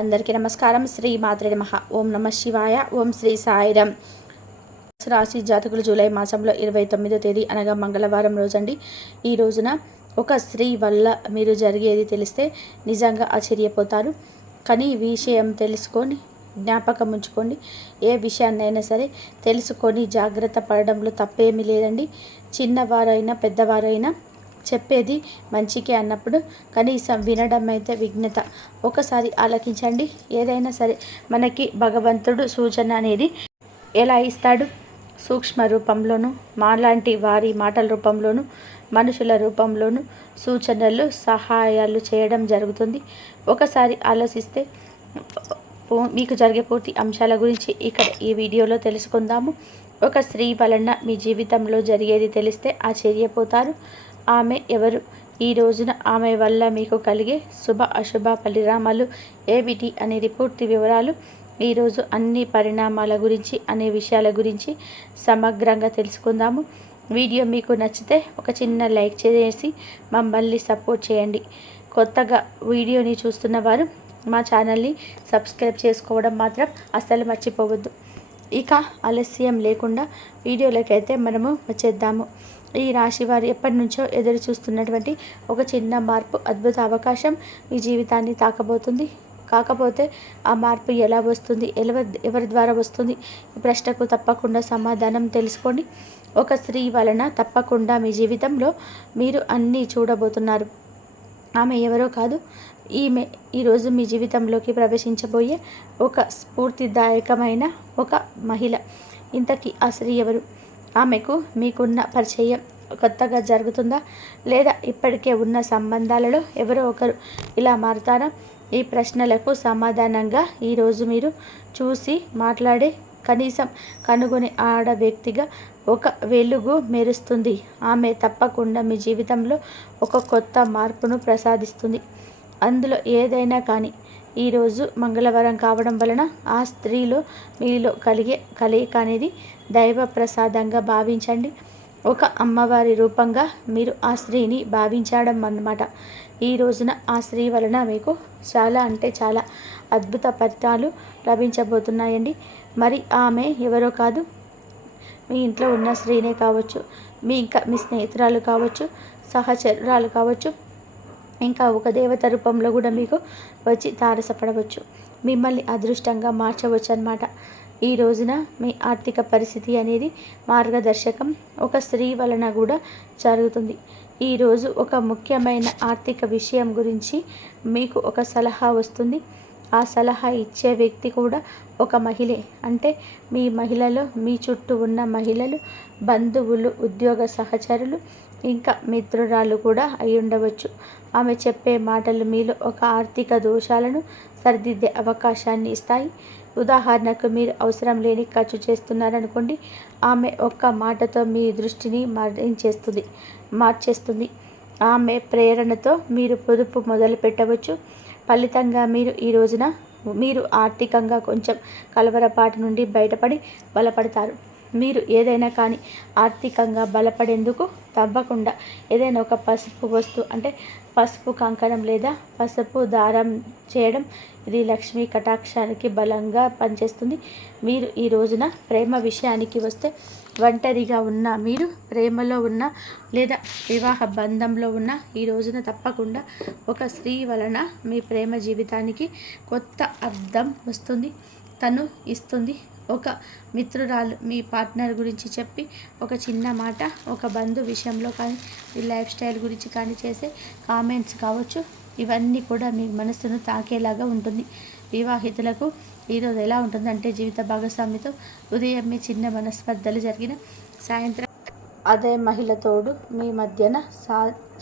అందరికీ నమస్కారం. శ్రీ మాత్రే నమః. ఓం నమ శివాయ. ఓం శ్రీ సాయిరం. రాశి జాతకులు జూలై మాసంలో 29వ తేదీ అనగా మంగళవారం రోజండి. ఈ రోజున ఒక స్త్రీ వల్ల మీరు జరిగేది తెలిస్తే నిజంగా ఆశ్చర్యపోతారు. కానీ ఈ విషయం తెలుసుకొని జ్ఞాపకం ఉంచుకోండి. ఏ విషయాన్నైనా సరే తెలుసుకొని జాగ్రత్త పడడంలో తప్పేమీ లేదండి. చిన్నవారైనా పెద్దవారైనా చెప్పేది మంచికే అన్నప్పుడు కనీసం వినడం అయితే విఘ్నత. ఒకసారి ఆలకించండి. ఏదైనా సరే మనకి భగవంతుడు సూచన అనేది ఎలా ఇస్తాడు? సూక్ష్మ రూపంలోను, మాలాంటి వారి మాటల రూపంలోను, మనుషుల రూపంలోను సూచనలు సహాయాలు చేయడం జరుగుతుంది. ఒకసారి ఆలోచిస్తే మీకు జరిగే పూర్తి అంశాల గురించి ఇక్కడ ఈ వీడియోలో తెలుసుకుందాము. ఒక స్త్రీ వలన మీ జీవితంలో జరిగేది తెలిస్తే ఆశ్చర్యపోతారు. ఆమె ఎవరు? ఈ రోజున ఆమె వల్ల మీకు కలిగే శుభ అశుభ పరిణామాలు ఏమిటి అనేది పూర్తి వివరాలు ఈరోజు అన్ని పరిణామాల గురించి అనే విషయాల గురించి సమగ్రంగా తెలుసుకుందాము. వీడియో మీకు నచ్చితే ఒక చిన్న లైక్ చేసి మమ్మల్ని సపోర్ట్ చేయండి. కొత్తగా వీడియోని చూస్తున్న వారు మా ఛానల్ని సబ్స్క్రైబ్ చేసుకోవడం మాత్రం అస్సలు మర్చిపోవద్దు. ఇక ఆలస్యం లేకుండా వీడియోలకైతే మనము వచ్చేద్దాము. ఈ రాశి వారు ఎప్పటి నుంచో ఎదురు చూస్తున్నటువంటి ఒక చిన్న మార్పు, అద్భుత అవకాశం మీ జీవితాన్ని తాకబోతుంది. కాకపోతే ఆ మార్పు ఎలా వస్తుంది, ఎవరి ద్వారా వస్తుంది, ఈ ప్రశ్నకు తప్పకుండా సమాధానం తెలుసుకోండి. ఒక స్త్రీ వలన తప్పకుండా మీ జీవితంలో మీరు అన్నీ చూడబోతున్నారు. ఆమె ఎవరో కాదు, ఈమె ఈరోజు మీ జీవితంలోకి ప్రవేశించబోయే ఒక స్ఫూర్తిదాయకమైన ఒక మహిళ. ఇంతకీ ఆ స్త్రీ ఎవరు? ఆమెకు మీకున్న పరిచయం కొత్తగా జరుగుతుందా, లేదా ఇప్పటికే ఉన్న సంబంధాలలో ఎవరో ఒకరు ఇలా మారుతారా? ఈ ప్రశ్నలకు సమాధానంగా ఈరోజు మీరు చూసి మాట్లాడే, కనీసం కనుగొని ఆడ వ్యక్తిగా ఒక వెలుగు మెరుస్తుంది. ఆమె తప్పకుండా మీ జీవితంలో ఒక కొత్త మార్పును ప్రసాదిస్తుంది. అందులో ఏదైనా కానీ ఈరోజు మంగళవారం కావడం వలన ఆ స్త్రీలో మీలో కలిగే కలయిక అనేది దైవ ప్రసాదంగా భావించండి. ఒక అమ్మవారి రూపంగా మీరు ఆ స్త్రీని భావించడం అన్నమాట. ఈ రోజున ఆ స్త్రీ వలన మీకు చాలా అంటే చాలా అద్భుత ఫలితాలు లభించబోతున్నాయండి. మరి ఆమె ఎవరో కాదు, మీ ఇంట్లో ఉన్న స్త్రీనే కావచ్చు, మీ స్నేహితురాలు కావచ్చు, సహచరురాలు కావచ్చు, ఇంకా ఒక దేవత రూపంలో కూడా మీకు వచ్చి తారసపడవచ్చు. మిమ్మల్ని అదృష్టంగా మార్చవచ్చు అన్నమాట. ఈ రోజున మీ ఆర్థిక పరిస్థితి అనేది మార్గదర్శకం ఒక స్త్రీ వలన కూడా జరుగుతుంది. ఈరోజు ఒక ముఖ్యమైన ఆర్థిక విషయం గురించి మీకు ఒక సలహా వస్తుంది. ఆ సలహా ఇచ్చే వ్యక్తి కూడా ఒక మహిళే. అంటే మీ మహిళలో మీ చుట్టూ ఉన్న మహిళలు, బంధువులు, ఉద్యోగ సహచరులు, ఇంకా మిత్రురాలు కూడా అయి ఉండవచ్చు. ఆమె చెప్పే మాటలు మీలో ఒక ఆర్థిక దోషాలను సరిదిద్దే అవకాశాన్ని ఇస్తాయి. ఉదాహరణకు మీరు అవసరం లేని ఖర్చు చేస్తున్నారనుకోండి, ఆమె ఒక్క మాటతో మీ దృష్టిని మార్చేస్తుంది. ఆమె ప్రేరణతో మీరు పొదుపు మొదలు పెట్టవచ్చు. ఫలితంగా మీరు ఈ రోజున ఆర్థికంగా కొంచెం కలవరపాటు నుండి బయటపడి బలపడతారు. మీరు ఏదైనా కానీ ఆర్థికంగా బలపడేందుకు తప్పకుండా ఏదైనా ఒక పసుపు వస్తువు, అంటే పసుపు కంకణం లేదా పసుపు దారం చేయడం, ఇది లక్ష్మీ కటాక్షానికి బలంగా పనిచేస్తుంది. మీరు ఈ రోజున ప్రేమ విషయానికి వస్తే, ఒంటరిగా ఉన్న మీరు, ప్రేమలో ఉన్న లేదా వివాహ బంధంలో ఉన్న ఈ రోజున తప్పకుండా ఒక స్త్రీ వలన మీ ప్రేమ జీవితానికి కొత్త అర్థం వస్తుంది. తను ఇస్తుంది. ఒక మిత్రురాలు మీ పార్ట్నర్ గురించి చెప్పి ఒక చిన్న మాట, ఒక బంధు విషయంలో కానీ, మీ లైఫ్ స్టైల్ గురించి కానీ చేసే కామెంట్స్ కావచ్చు, ఇవన్నీ కూడా మీ మనసును తాకేలాగా ఉంటుంది. వివాహితులకు ఈరోజు ఎలా ఉంటుందంటే, జీవిత భాగస్వామితో ఉదయం మీ చిన్న మనస్పర్ధలు జరిగిన సాయంత్రం అదే మహిళతోడు మీ మధ్యన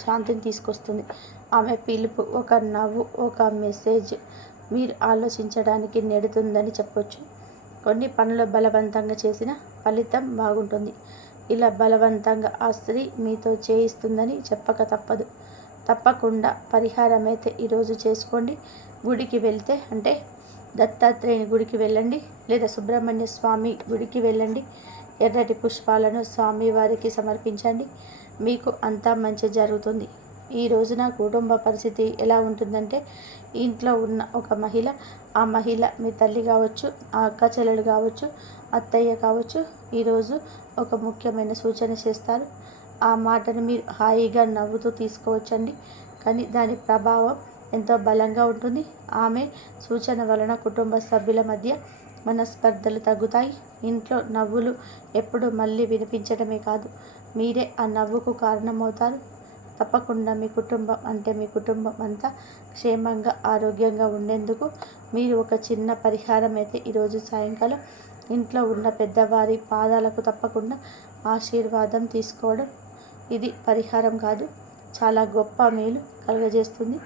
శాంతిని తీసుకొస్తుంది. ఆమె పిలుపు, ఒక నవ్వు, ఒక మెసేజ్ మీరు ఆలోచించడానికి నెడుతుందని చెప్పొచ్చు. కొన్ని పనులు బలవంతంగా చేసిన ఫలితం బాగుంటుంది. ఇలా బలవంతంగా ఆ స్త్రీ మీతో చేయిస్తుందని చెప్పక తప్పదు. తప్పకుండా పరిహారం అయితే ఈరోజు చేసుకోండి. గుడికి వెళ్తే, అంటే దత్తాత్రేయుని గుడికి వెళ్ళండి, లేదా సుబ్రహ్మణ్య స్వామి గుడికి వెళ్ళండి. ఎర్రటి పుష్పాలను స్వామివారికి సమర్పించండి. మీకు అంతా మంచి జరుగుతుంది. ఈ రోజున కుటుంబ పరిస్థితి ఎలా ఉంటుందంటే, ఇంట్లో ఉన్న ఒక మహిళ, ఆ మహిళ మీ తల్లి కావచ్చు, ఆ అక్క చెల్లెలు కావచ్చు, అత్తయ్య కావచ్చు, ఈరోజు ఒక ముఖ్యమైన సూచన చేస్తారు. ఆ మాటను మీరు హాయిగా నవ్వుతూ తీసుకోవచ్చండి, కానీ దాని ప్రభావం ఎంతో బలంగా ఉంటుంది. ఆమె సూచన వలన కుటుంబ సభ్యుల మధ్య మనస్పర్ధలు తగ్గుతాయి. ఇంట్లో నవ్వులు ఎప్పుడు మళ్ళీ వినిపించడమే కాదు, మీరే ఆ నవ్వుకు కారణమవుతారు. తప్పకుండా మీ కుటుంబం అంటే మీ కుటుంబం అంతా క్షేమంగా ఆరోగ్యంగా ఉండేందుకు మీరు ఒక చిన్న పరిహారం అయితే ఈరోజు సాయంకాలం ఇంట్లో ఉన్న పెద్దవారి పాదాలకు తప్పకుండా ఆశీర్వాదం తీసుకోవడం. ఇది పరిహారం కాదు, చాలా గొప్ప మేలు కలుగజేస్తుంది.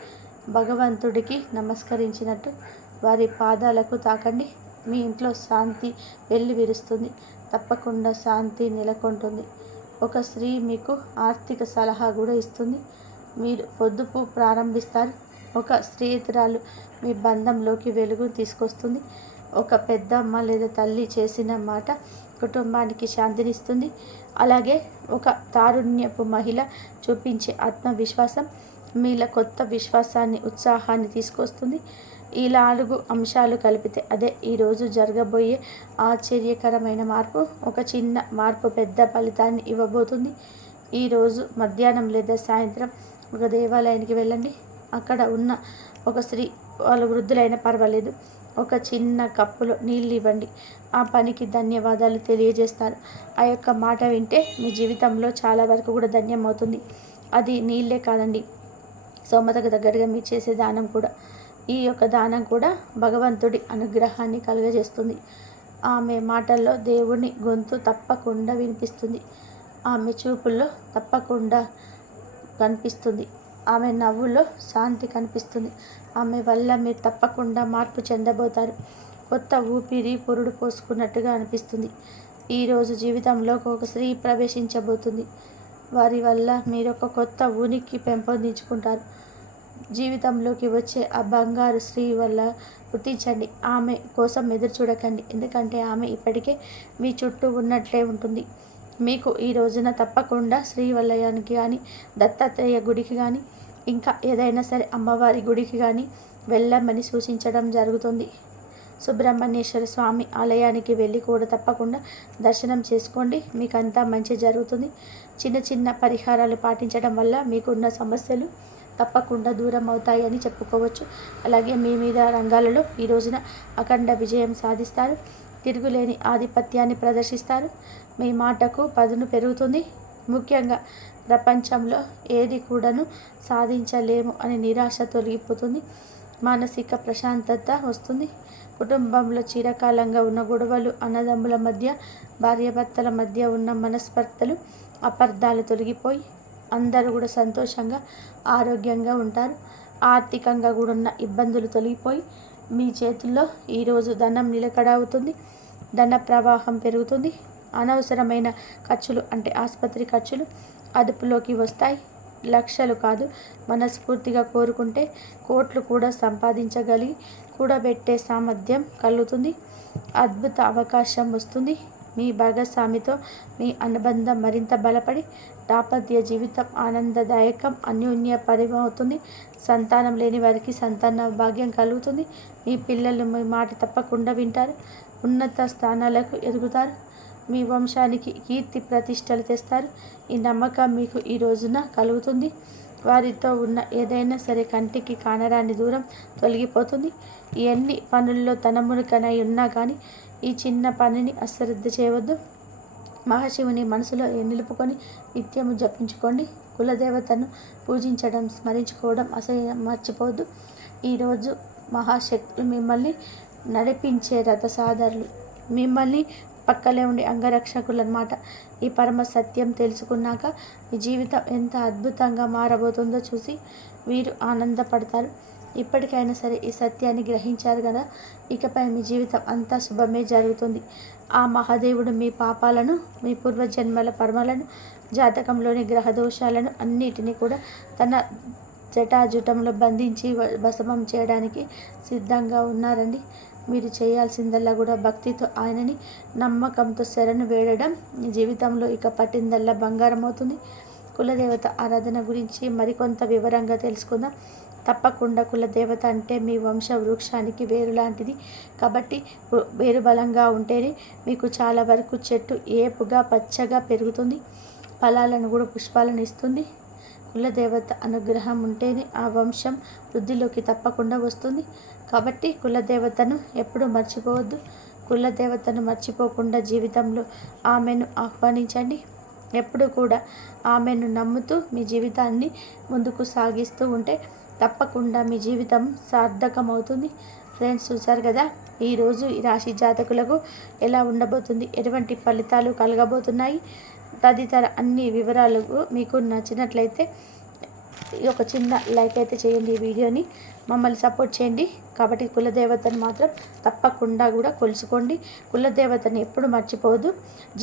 భగవంతుడికి నమస్కరించినట్టు వారి పాదాలకు తాకండి. మీ ఇంట్లో శాంతి వెల్లి విరుస్తుంది. తప్పకుండా శాంతి నెలకొంటుంది. ఒక స్త్రీ మీకు ఆర్థిక సలహా కూడా ఇస్తుంది. మీరు పొదుపు ప్రారంభిస్తారు. ఒక స్నేహితురాలు మీ బంధంలోకి వెలుగు తీసుకొస్తుంది. ఒక పెద్దమ్మ లేదా తల్లి చేసిన మాట కుటుంబానికి శాంతినిస్తుంది. అలాగే ఒక తారుణ్యపు మహిళ చూపించే ఆత్మవిశ్వాసం మీలో కొత్త విశ్వాసాన్ని, ఉత్సాహాన్ని తీసుకొస్తుంది. ఈ 4 అంశాలు కలిపితే అదే ఈరోజు జరగబోయే ఆశ్చర్యకరమైన మార్పు. ఒక చిన్న మార్పు పెద్ద ఫలితాన్ని ఇవ్వబోతుంది. ఈరోజు మధ్యాహ్నం లేదా సాయంత్రం ఒక దేవాలయానికి వెళ్ళండి. అక్కడ ఉన్న ఒక స్త్రీ, వాళ్ళు వృద్ధులైనా పర్వాలేదు, ఒక చిన్న కప్పులో నీళ్ళు ఇవ్వండి. ఆ పనికి ధన్యవాదాలు తెలియజేస్తారు. ఆ యొక్క మాట వింటే మీ జీవితంలో చాలా వరకు కూడా ధన్యమవుతుంది. అది నీళ్ళే కాదండి, సోమతకు దగ్గరగా మీరు చేసే దానం కూడా. ఈ యొక్క దానం కూడా భగవంతుడి అనుగ్రహాన్ని కలుగజేస్తుంది. ఆమె మాటల్లో దేవుని గొంతు తప్పకుండా వినిపిస్తుంది. ఆమె చూపుల్లో తప్పకుండా కనిపిస్తుంది. ఆమె నవ్వులో శాంతి కనిపిస్తుంది. ఆమె వల్ల మీరు తప్పకుండా మార్పు చెందబోతారు. కొత్త ఊపిరి పురుడు పోసుకున్నట్టుగా అనిపిస్తుంది. ఈరోజు జీవితంలో ఒక స్త్రీ ప్రవేశించబోతుంది. వారి వల్ల మీరు ఒక కొత్త ఉనికి పెంపొందించుకుంటారు. జీవితంలోకి వచ్చే ఆ బంగారు స్త్రీ వల్ల గుర్తించండి. ఆమె కోసం ఎదురు చూడకండి, ఎందుకంటే ఆమె ఇప్పటికే మీ చుట్టూ ఉన్నట్లే ఉంటుంది. మీకు ఈ రోజున తప్పకుండా శ్రీవలయానికి కానీ, దత్తాత్రేయ గుడికి కానీ, ఇంకా ఏదైనా సరే అమ్మవారి గుడికి కానీ వెళ్ళమని సూచించడం జరుగుతుంది. సుబ్రహ్మణ్యేశ్వర స్వామి ఆలయానికి వెళ్ళి కూడా తప్పకుండా దర్శనం చేసుకోండి. మీకంతా మంచి జరుగుతుంది. చిన్న చిన్న పరిహారాలు పాటించడం వల్ల మీకున్న సమస్యలు తప్పకుండా దూరం అవుతాయని చెప్పుకోవచ్చు. అలాగే మీ మీద రంగాలలో ఈ రోజున అఖండ విజయం సాధిస్తారు. తిరుగులేని ఆధిపత్యాన్ని ప్రదర్శిస్తారు. మీ మాటకు పదును పెరుగుతుంది. ముఖ్యంగా ప్రపంచంలో ఏది కూడాను సాధించలేము అనే నిరాశ తొలగిపోతుంది. మానసిక ప్రశాంతత వస్తుంది. కుటుంబంలో చిరకాలంగా ఉన్న గొడవలు, అన్నదమ్ముల మధ్య, భార్యాభర్తల మధ్య ఉన్న మనస్పర్ధలు, అపార్థాలు తొలగిపోయి అందరూ కూడా సంతోషంగా ఆరోగ్యంగా ఉంటారు. ఆర్థికంగా కూడా ఉన్న ఇబ్బందులు తొలగిపోయి మీ చేతుల్లో ఈరోజు ధనం నిలకడ అవుతుంది. ధన ప్రవాహం పెరుగుతుంది. అనవసరమైన ఖర్చులు అంటే ఆసుపత్రి ఖర్చులు అదుపులోకి వస్తాయి. లక్షలు కాదు, మనస్ఫూర్తిగా కోరుకుంటే కోట్లు కూడా సంపాదించగలిగి కూడబెట్టే సామర్థ్యం కలుగుతుంది. అద్భుత అవకాశం వస్తుంది. మీ భాగస్వామితో మీ అనుబంధం మరింత బలపడి దాంపత్య జీవితం ఆనందదాయకం, అన్యోన్య పరిమవుతుంది. సంతానం లేని వారికి సంతాన భాగ్యం కలుగుతుంది. మీ పిల్లలు మీ మాట తప్పకుండా వింటారు. ఉన్నత స్థానాలకు ఎదుగుతారు. మీ వంశానికి కీర్తి ప్రతిష్టలు తెస్తారు. ఈ నమ్మకం మీకు ఈ రోజున కలుగుతుంది. వారితో ఉన్న ఏదైనా సరే కంటికి కానరాని దూరం తొలగిపోతుంది. ఎన్ని పనుల్లో తనమునికనై ఉన్నా కానీ ఈ చిన్న పనిని అశ్రద్ధ చేయవద్దు. మహాశివుని మనసులో నిలుపుకొని నిత్యము జపించుకోండి. కులదేవతను పూజించడం, స్మరించుకోవడం అసలు మర్చిపోవద్దు. ఈరోజు మహాశక్తులు మిమ్మల్ని నడిపించే రథసారథులు, మిమ్మల్ని పక్కలే ఉండే అంగరక్షకులు అన్నమాట. ఈ పరమ సత్యం తెలుసుకున్నాక మీ జీవితం ఎంత అద్భుతంగా మారబోతుందో చూసి వీరు ఆనందపడతారు. ఇప్పటికైనా సరే ఈ సత్యాన్ని గ్రహించారు కదా, ఇకపై మీ జీవితం అంతా శుభమే జరుగుతుంది. ఆ మహాదేవుడు మీ పాపాలను, మీ పూర్వజన్మల పరమలను, జాతకంలోని గ్రహదోషాలను అన్నిటినీ కూడా తన జటాజుటంలో బంధించి భస్మం చేయడానికి సిద్ధంగా ఉన్నారండి. మీరు చేయాల్సిందల్లా కూడా భక్తితో ఆయనని నమ్మకంతో శరణు వేడడం. మీ జీవితంలో ఇక పట్టిందల్లా బంగారం అవుతుంది. కులదేవత ఆరాధన గురించి మరికొంత వివరంగా తెలుసుకుందాం. తప్పకుండా కులదేవత అంటే మీ వంశ వృక్షానికి వేరు లాంటిది. కాబట్టి వేరు బలంగా ఉంటేనే మీకు చాలా వరకు చెట్టు ఏపుగా పచ్చగా పెరుగుతుంది, ఫలాలను కూడా పుష్పాలను ఇస్తుంది. కులదేవత అనుగ్రహం ఉంటేనే ఆ వంశం వృద్ధిలోకి తప్పకుండా వస్తుంది. కాబట్టి కులదేవతను ఎప్పుడూ మర్చిపోవద్దు. కులదేవతను మర్చిపోకుండా జీవితంలో ఆమెను ఆహ్వానించండి. ఎప్పుడు కూడా ఆమెను నమ్ముతూ మీ జీవితాన్ని ముందుకు సాగిస్తూ ఉంటే తప్పకుండా మీ జీవితం సార్థకమవుతుంది. ఫ్రెండ్స్, చూసారు కదా ఈరోజు ఈ రాశి జాతకులకు ఎలా ఉండబోతుంది, ఎటువంటి ఫలితాలు కలగబోతున్నాయి, తదితర అన్ని వివరాలకు మీకు నచ్చినట్లయితే ఒక చిన్న లైక్ అయితే చేయండి. ఈ వీడియోని మమ్మల్ని సపోర్ట్ చేయండి. కాబట్టి కులదేవతను మాత్రం తప్పకుండా కూడా కొలుసుకోండి. కులదేవతని ఎప్పుడు మర్చిపోవద్దు.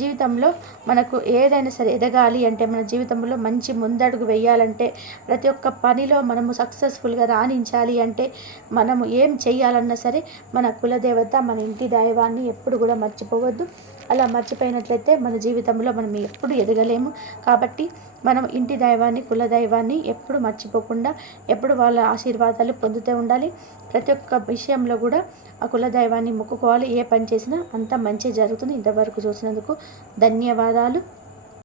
జీవితంలో మనకు ఏదైనా సరే ఎదగాలి అంటే, మన జీవితంలో మంచి ముందడుగు వేయాలంటే, ప్రతి ఒక్క పనిలో మనము సక్సెస్ఫుల్గా రాణించాలి అంటే, మనము ఏం చేయాలన్నా సరే మన కులదేవత, మన ఇంటి దైవాన్ని ఎప్పుడు కూడా మర్చిపోవద్దు. అలా మర్చిపోయినట్లయితే మన జీవితంలో మనం ఎప్పుడు ఎదగలేము. కాబట్టి మనం ఇంటి దైవాన్ని, కులదైవాన్ని ఎప్పుడు మర్చిపోకుండా ఎప్పుడు వాళ్ళ ఆశీర్వాదాలు పొందుతూ ఉండాలి. ప్రతి ఒక్క విషయంలో కూడా ఆ కులదైవాన్ని మొక్కుకోవాలి. ఏ పని చేసినా అంతా మంచి జరుగుతుంది. ఇంతవరకు చూసినందుకు ధన్యవాదాలు.